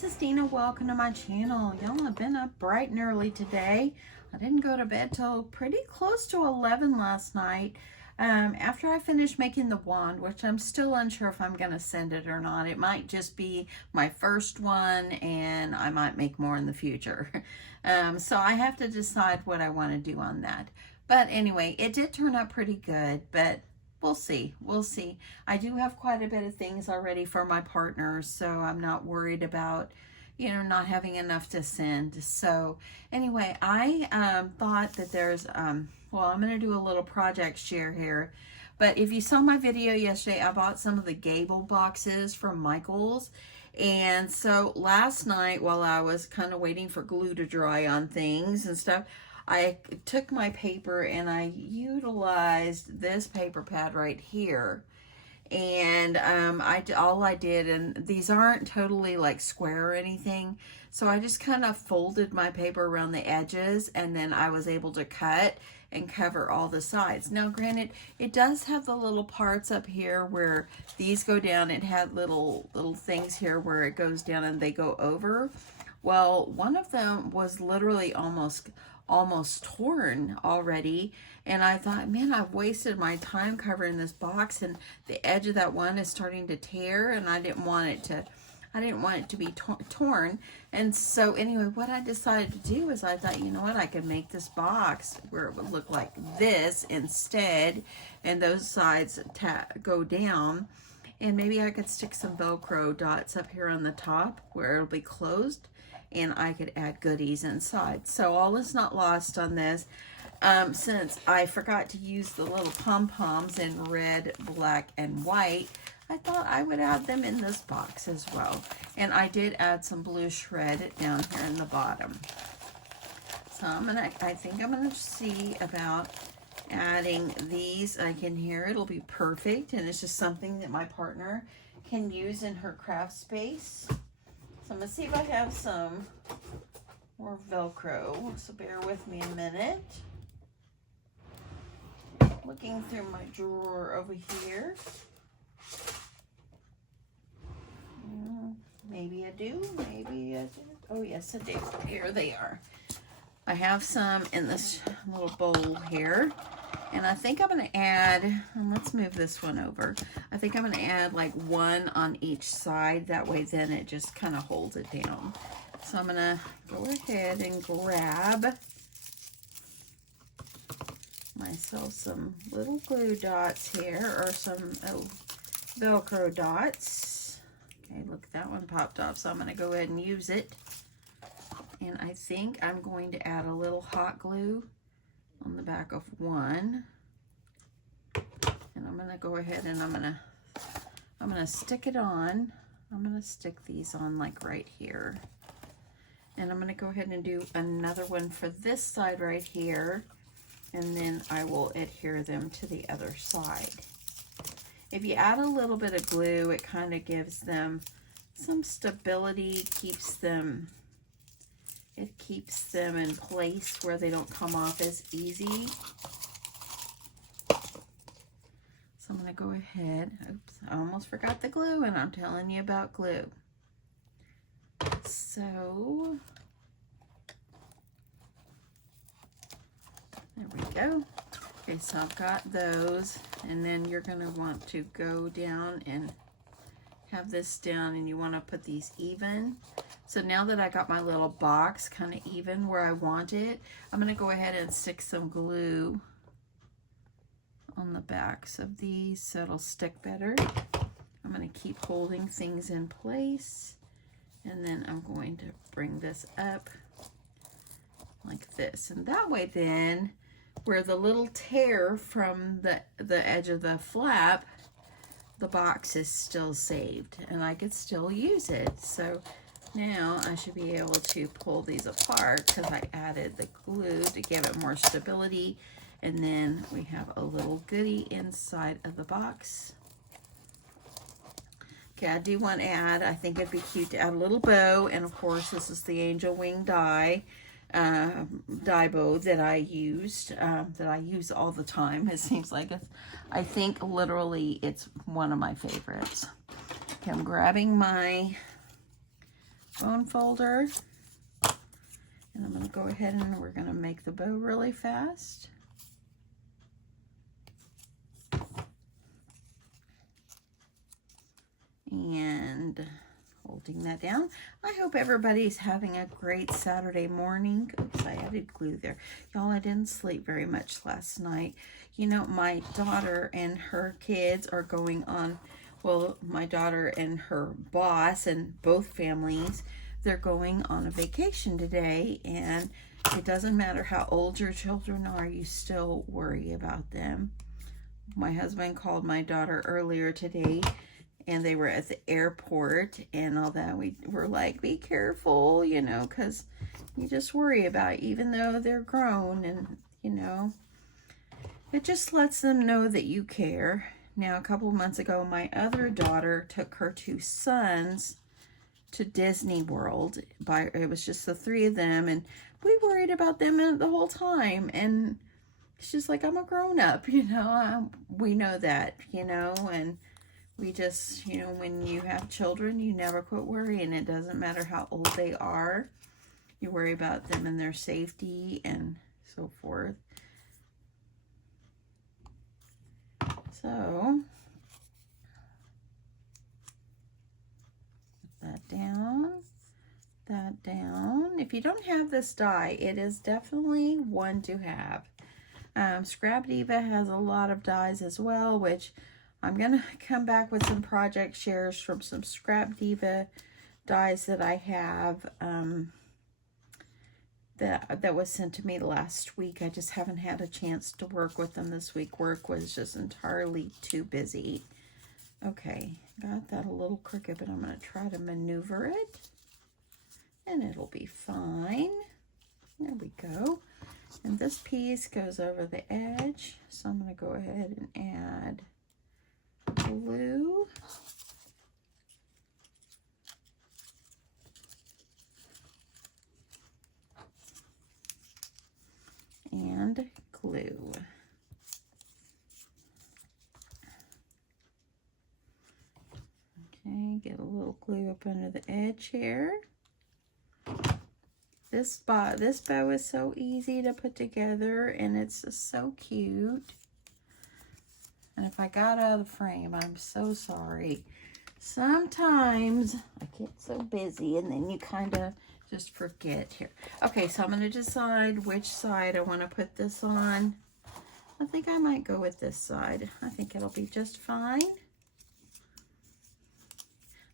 this is Dina. Welcome to my channel. Y'all have been up bright and early today. I didn't go to bed till pretty close to 11 last night. After I finished making the wand, which I'm still unsure if I'm going to send it or not. It might just be my first one and I might make more in the future. So I have to decide what I want to do on that. But anyway, it did turn out pretty good, but we'll see. We'll see. I do have quite a bit of things already for my partner, so I'm not worried about, you know, not having enough to send. So anyway, I thought that there's, well, I'm going to do a little project share here. But if you saw my video yesterday, I bought some of the Gable boxes from Michaels. And so last night, while I was kind of waiting for glue to dry on things and stuff, I took my paper and I utilized this paper pad right here. And all I did, and these aren't totally like square or anything, so I just kind of folded my paper around the edges, and then I was able to cut and cover all the sides. Now granted, it does have the little parts up here where these go down. It had little things here where it goes down and they go over. Well, one of them was literally almost torn already, and I thought, man, I've wasted my time covering this box, and the edge of that one is starting to tear, and I didn't want it to be torn. And so anyway, what I decided to do is I thought, you know what, I could make this box where it would look like this instead, and those sides go down, and maybe I could stick some Velcro dots up here on the top where it'll be closed, and I could add goodies inside. So all is not lost on this. Since I forgot to use the little pom-poms in red, black, and white, I thought I would add them in this box as well. And I did add some blue shred down here in the bottom. So I think I'm gonna see about adding these. I can hear it'll be perfect, and it's just something that my partner can use in her craft space. So I'm gonna see if I have some more Velcro, so bear with me a minute. Looking through my drawer over here. Maybe I do, maybe I do. Oh yes, I do. Here they are. I have some in this little bowl here. And I think I'm going to add, let's move this one over. I think I'm going to add like one on each side. That way then it just kind of holds it down. So I'm going to go ahead and grab myself some little glue dots here, or some Velcro dots. Okay, look, that one popped off, so I'm going to go ahead and use it. And I think I'm going to add a little hot glue on the back of one, and I'm gonna go ahead and I'm gonna stick it on. I'm gonna stick these on like right here, and I'm gonna go ahead and do another one for this side right here, and then I will adhere them to the other side. If you add a little bit of glue, it kind of gives them some stability, it keeps them in place where they don't come off as easy. So I'm going to go ahead. Oops, I almost forgot the glue, and I'm telling you about glue. So there we go. Okay, so I've got those, and then you're going to want to go down and have this down, and you want to put these even. So now that I got my little box kind of even where I want it, I'm going to go ahead and stick some glue on the backs of these so it'll stick better. I'm going to keep holding things in place, and then I'm going to bring this up like this. And that way then, where the little tear from the edge of the flap, the box is still saved, and I could still use it. So now I should be able to pull these apart because I added the glue to give it more stability. And then we have a little goodie inside of the box. Okay, I do want to add, I think it'd be cute to add a little bow. And of course, this is the angel wing die bow that I used, that I use all the time. It seems like I think literally it's one of my favorites. Okay, I'm grabbing my bone folder. And I'm going to go ahead and we're going to make the bow really fast. And holding that down. I hope everybody's having a great Saturday morning. Oops, I added glue there. Y'all, I didn't sleep very much last night. You know, my daughter and her kids are going on, well, my daughter and her boss and both families, they're going on a vacation today, and it doesn't matter how old your children are, you still worry about them. My husband called my daughter earlier today, and they were at the airport and all that. We were like, be careful, you know, because you just worry about, even though they're grown, and, you know, it just lets them know that you care. Now, a couple of months ago, my other daughter took her two sons to Disney World. It was just the three of them, and we worried about them the whole time. And she's like, I'm a grown-up, you know, we know that, you know, and we just, you know, when you have children, you never quit worrying. It doesn't matter how old they are. You worry about them and their safety and so forth. So, put that down, that down. If you don't have this die, it is definitely one to have. Scrap Diva has a lot of dies as well, which I'm going to come back with some project shares from some Scrap Diva dies that I have that was sent to me last week. I just haven't had a chance to work with them this week. Work was just entirely too busy. Okay, got that a little crooked, but I'm going to try to maneuver it, and it'll be fine. There we go. And this piece goes over the edge, so I'm going to go ahead and add glue. And glue. Okay, get a little glue up under the edge here. This bow is so easy to put together, and it's just so cute. And if I got out of the frame, I'm so sorry. Sometimes I get so busy, and then you kind of just forget here. Okay, so I'm going to decide which side I want to put this on. I think I might go with this side. I think it'll be just fine.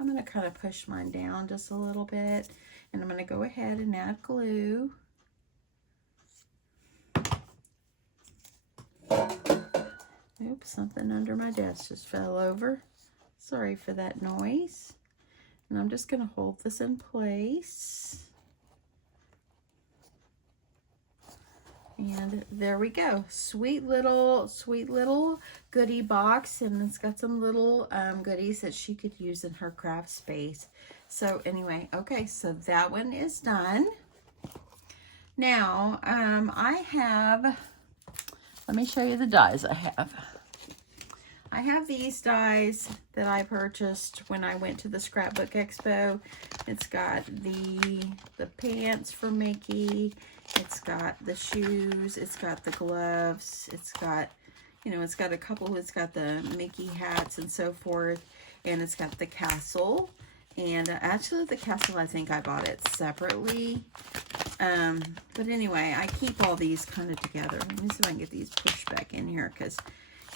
I'm going to kind of push mine down just a little bit, and I'm going to go ahead and add glue. Oops, something under my desk just fell over. Sorry for that noise. And I'm just going to hold this in place. And there we go. Sweet little goodie box. And it's got some little goodies that she could use in her craft space. So anyway, okay, so that one is done. Now, let me show you the dies I have. I have these dies that I purchased when I went to the Scrapbook Expo. It's got the pants for Mickey. It's got the shoes. It's got the gloves. It's got, you know, it's got a couple. It's got the Mickey hats and so forth. And it's got the castle. And actually the castle, I think I bought it separately. But anyway, I keep all these kind of together. Let me see if I can get these pushed back in here, because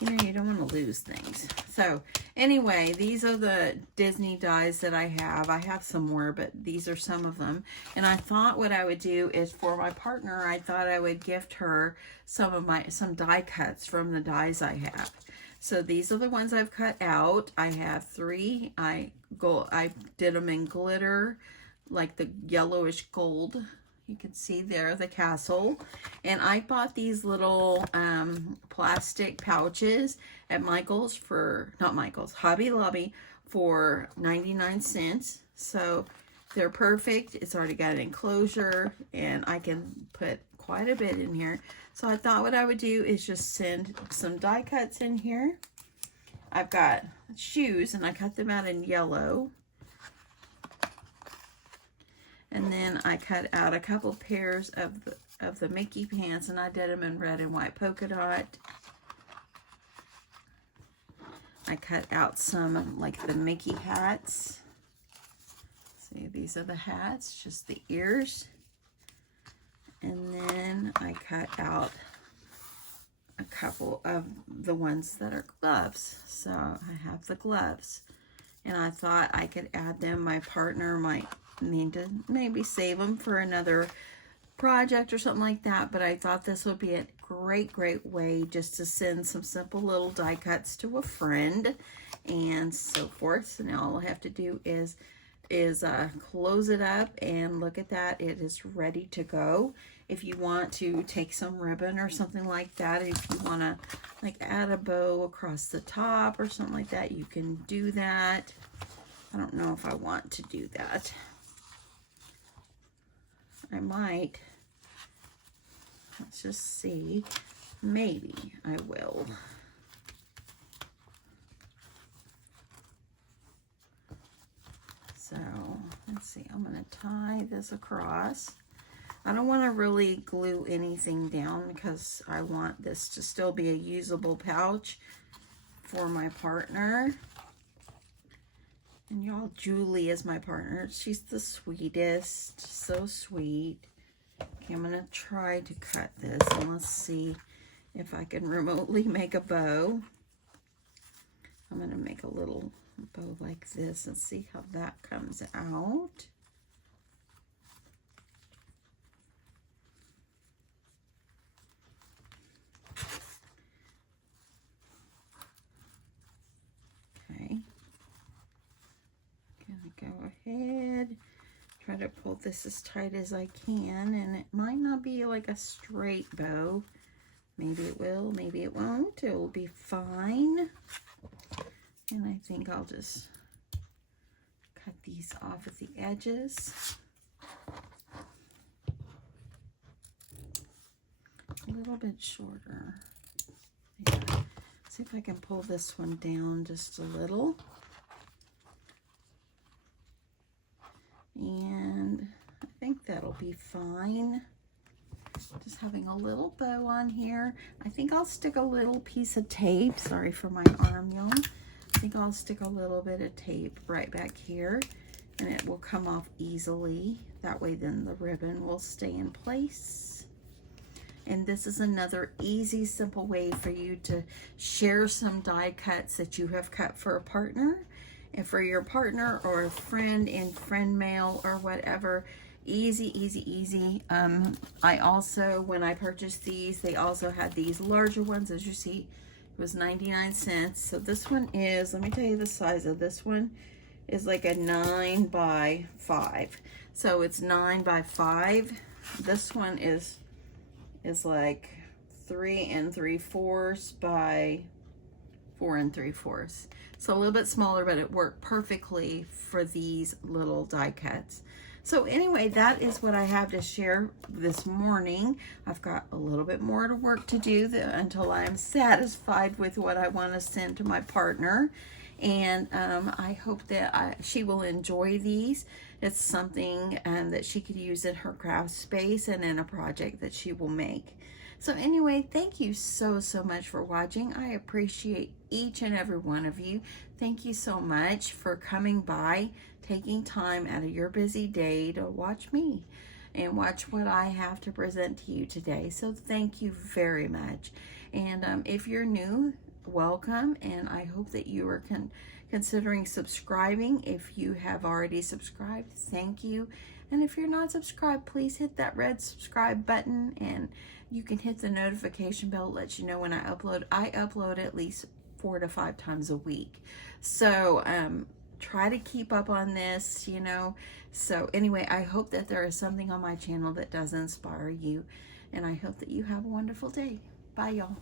you know, you don't want to lose things. So anyway, these are the Disney dies that I have. I have some more, but these are some of them. And I thought what I would do is, for my partner, I thought I would gift her some die cuts from the dies I have. So these are the ones I've cut out. I have 3. I did them in glitter, like the yellowish gold. You can see there the castle. And I bought these little plastic pouches at Hobby Lobby for 99 cents. So they're perfect. It's already got an enclosure, and I can put quite a bit in here. So I thought what I would do is just send some die cuts in here. I've got shoes, and I cut them out in yellow. And then I cut out a couple pairs of the Mickey pants, and I did them in red and white polka dot. I cut out some like the Mickey hats. See, these are the hats, just the ears. And then I cut out a couple of the ones that are gloves. So I have the gloves. And I thought I could add them. My partner might need to maybe save them for another project or something like that. But I thought this would be a great way just to send some simple little die cuts to a friend and so forth. So now all I have to do is close it up, and look at that, it is ready to go. If you want to take some ribbon or something like that, if you want to like add a bow across the top or something like that, you can do that. I don't know if I want to do that. I might. Let's just see. Maybe I will. So let's see, I'm going to tie this across. I don't want to really glue anything down because I want this to still be a usable pouch for my partner. And y'all, Julie is my partner. She's the sweetest, so sweet. Okay, I'm going to try to cut this, and let's see if I can remotely make a bow. I'm going to make a little bow like this and see how that comes out. Okay, gonna go ahead, try to pull this as tight as I can, and it might not be like a straight bow. Maybe it will, maybe it won't. It will be fine. And I think I'll just cut these off at the edges. A little bit shorter. Yeah. See if I can pull this one down just a little. And I think that'll be fine. Just having a little bow on here. I think I'll stick a little piece of tape. Sorry for my arm, y'all. I think I'll stick a little bit of tape right back here, and it will come off easily. That way then the ribbon will stay in place. And this is another easy, simple way for you to share some die cuts that you have cut for a partner, and for your partner or a friend in friend mail or whatever. Easy, easy, easy. I also, when I purchased these, they also had these larger ones. As you see, it was 99 cents. So this one is, let me tell you the size of this one, is like a 9 by 5. So it's 9 by 5. This one is like 3 3/4 by 4 3/4. So a little bit smaller, but it worked perfectly for these little die cuts. So anyway, that is what I have to share this morning. I've got a little bit more to work to do until I'm satisfied with what I want to send to my partner. And I hope that she will enjoy these. It's something that she could use in her craft space and in a project that she will make. So anyway, thank you so much for watching. I appreciate each and every one of you. Thank you so much for coming by, taking time out of your busy day to watch me and watch what I have to present to you today. So thank you very much. And if you're new, welcome, and I hope that you are considering subscribing. If you have already subscribed, thank you. And if you're not subscribed, please hit that red subscribe button, and you can hit the notification bell to let you know when I upload. I upload at least 4 to 5 times a week. So try to keep up on this, you know. So anyway, I hope that there is something on my channel that does inspire you, and I hope that you have a wonderful day. Bye, y'all.